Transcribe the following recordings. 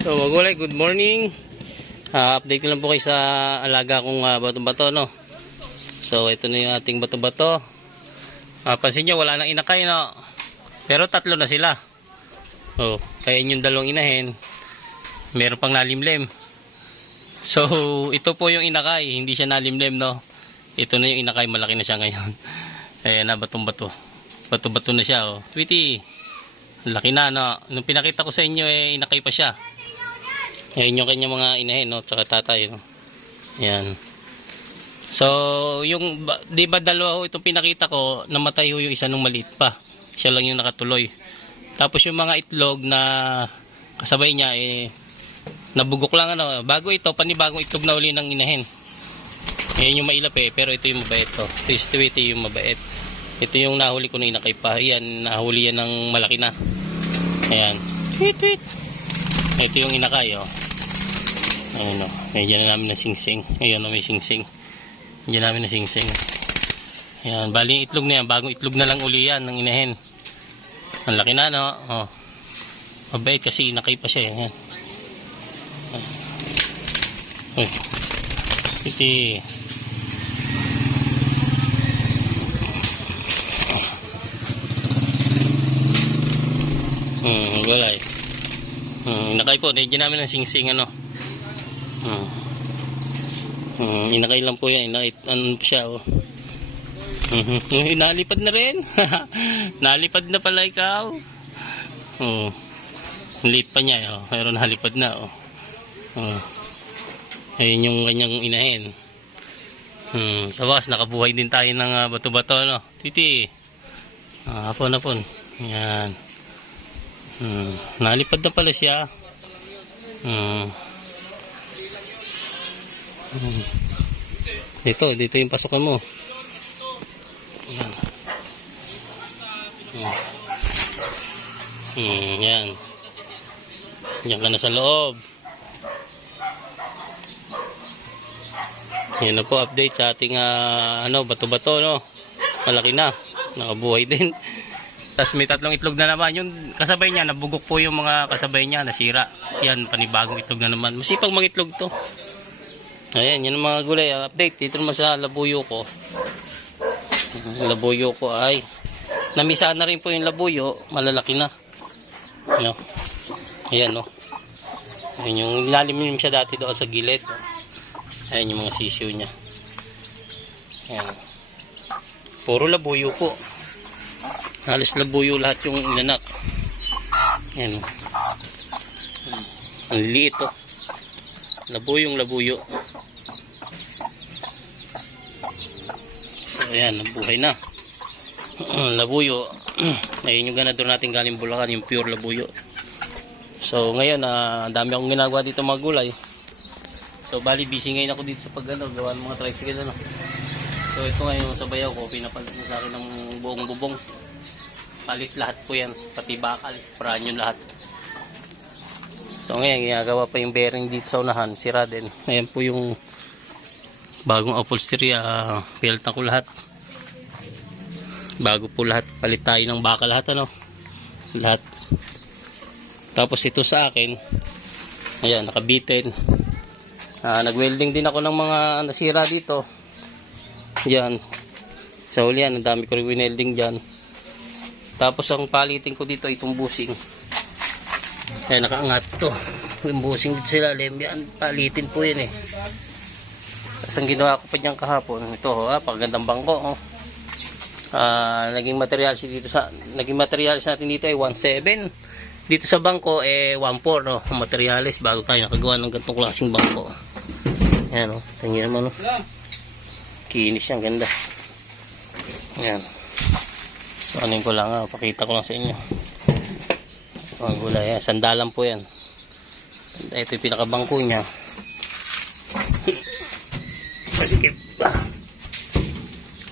So magulay, good morning. Update ko lang po kayo sa alaga kong bato-bato, no. So ito na yung ating bato-bato. Pansin nyo, wala nang inakay, no. Pero tatlo na sila. So kaya yung dalawang inahin, meron pang nalimlim. So ito po yung inakay, hindi siya nalimlim, no. Ito na yung inakay, malaki na siya ngayon. Ayan na, batong-bato. Bato-bato na siya, oh. Tweety, laki na, no. Nung pinakita ko sa inyo, inakay pa siya. Ayan yung kanyang mga inahin, no, tsaka tatay, no. Ayan. So, yung, di ba dalawa ho itong pinakita ko, namatay ho yung isa nung maliit pa. Siya lang yung nakatuloy. Tapos yung mga itlog na kasabay niya, nabugok lang, ano. Bago ito, panibagong itlog na uli ng inahin. Ayan yung mailap, pero ito yung mabait, to. Ito yung Tweety, yung mabait. Ito yung nahuli ko na inakay pa. Ayan, nahuli yan ng malaki na. Ayan. Tweet, tweet. Ito yung inakay, oh. Ayun, oh. Ayan na namin na sing-sing. Ayun, oh, may sing-sing. Ayan namin na sing-sing. Ayan, bali itlog na yan. Bagong itlog na lang uli yan ng inahin. Ang laki na, no? Oh. Mabait kasi inakay pa siya, eh. Ayan. Uy. Iti. Gulay. Inakay po, medyo namin ng sing-sing, ano. Inakay lang po yan, ano po siya, oh. Nalipad na rin. Nalipad na pala ikaw. Late pa niya, oh. Pero nalipad na, oh. Ayun yung kanyang inahin. Sa wakas, nakabuhay din tayo ng bato-bato, no. Titi. Hapon. Yan. Nalipad na pala siya. Dito yung pasukan mo. Yan. Yan. Yan ka na sa loob. Yan na po update sa ating bato-bato, no. Malaki na. Nakabuhay din. Tapos may tatlong itlog na naman. Yung kasabay niya, nabugok po yung mga kasabay niya, nasira. Yan, panibagong itlog na naman. Masipag mga itlog to. Ayan, yan ang mga gulay. Update, dito naman sa labuyo ko. Labuyo ko ay namisa na rin po yung labuyo. Malalaki na. No? Ayan, no. Ayan yung lalim siya dati doon sa gilid. Ayan yung mga sisiyo niya. Ayan. Puro labuyo po. Halos labuyo lahat yung inanak. Ayan. Ang liit, oh. Labuyong labuyo. So ayan, nabuhay na. Labuyo. Ayun yung ganador natin galing Bulacan, yung pure labuyo. So ngayon, dami akong ginagawa dito mga gulay. So bali busy ngayon ako dito sa gawa ng mga tricycle, ano. So ito ngayon sa bayaw ko, pinapalit na sa akin ng buong bubong. Palit lahat po yan, pati bakal, pranyon lahat. So ngayon, ginagawa pa yung bearing dito sa unahan, sira din. Ayan po yung bagong upholstery, piltan ko lahat. Bago po lahat, palit tayo ng bakal lahat, ano. Lahat. Tapos ito sa akin, ayan, nakabitin. Nag-welding din ako ng mga nasira dito. Yan. Sa huli yan, ang dami ko rin winelding dyan. Tapos ang palitin ko dito ay itong busing. Ayan, nakaangat to. Yung busing dito sa ilalim, yan, palitin po yan, eh. Tapos ang ginawa ko pa dyan kahapon, ito, pagandang bangko, oh. Naging materials natin dito ay 1.7. Dito sa bangko 1.4, no, materials, bago tayo nakagawa ng ganitong klaseng bangko. Ayan, oh, tingnan naman, oh. Kinis yan, ganda. Ayan. So, anin ko lang, pakita ko lang sa inyo. Mga gulay, sandalan po yan. Ito yung pinakabangko niya. Sikip.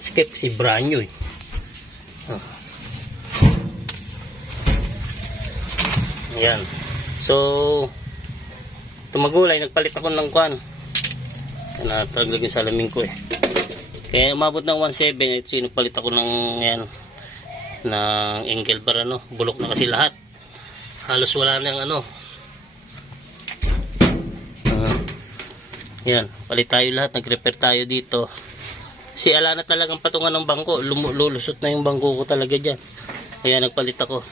Sikip si Branyo, eh. Ayan. So, ito magulay, nagpalit ako ng kwan. Natraglag yung salamin ko, eh. Kaya umabot ng 1.7. Ito yung nagpalit ako ng yan, ng angle bar, ano. Bulok na kasi lahat. Halos wala nang ano. Yan, palit tayo lahat, nag-repair tayo dito. Si ala na talagang patungan ng bangko, lulusot na yung bangko ko talaga dyan. Kaya nagpalit ako.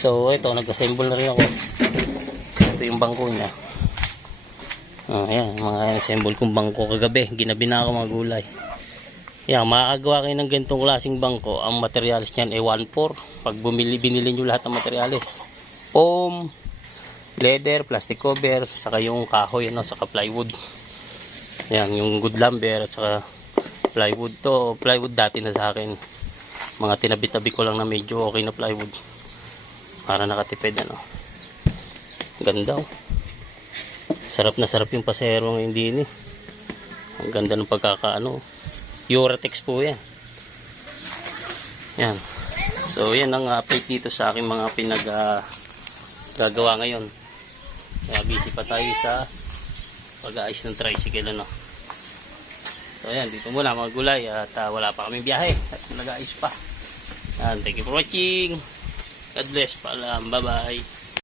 So ito, nag-assemble na rin ako. Ito yung bangko niya. Ayan, mga assemble kong bangko kagabi. Ginabi na ako mga gulay. Yan, makakagawa kayo ng ganitong klaseng bangko. Ang materials niyan ay 1/4. Pag binili nyo lahat ng materials. Foam, leather, plastic cover, saka yung kahoy, ano, saka plywood. Yan, yung good lumber at saka plywood. To plywood dati na sa akin. Mga tinabi-tabi ko lang na medyo okay na plywood. Para nakatipid, ano. Ganda, oh. Sarap na sarap yung pasero ngayon din, eh. Ang ganda ng pagkakaano. Uratex po yan. Yan. So yan ang update dito sa aking mga gagawa ngayon. Kaya busy pa tayo sa pag-aayos ng tricycle, ano. So yan, dito muna mga gulay. At wala pa kaming biyahe. At nag-aayos pa. Yan, thank you for watching. God bless. Paalam. Bye bye.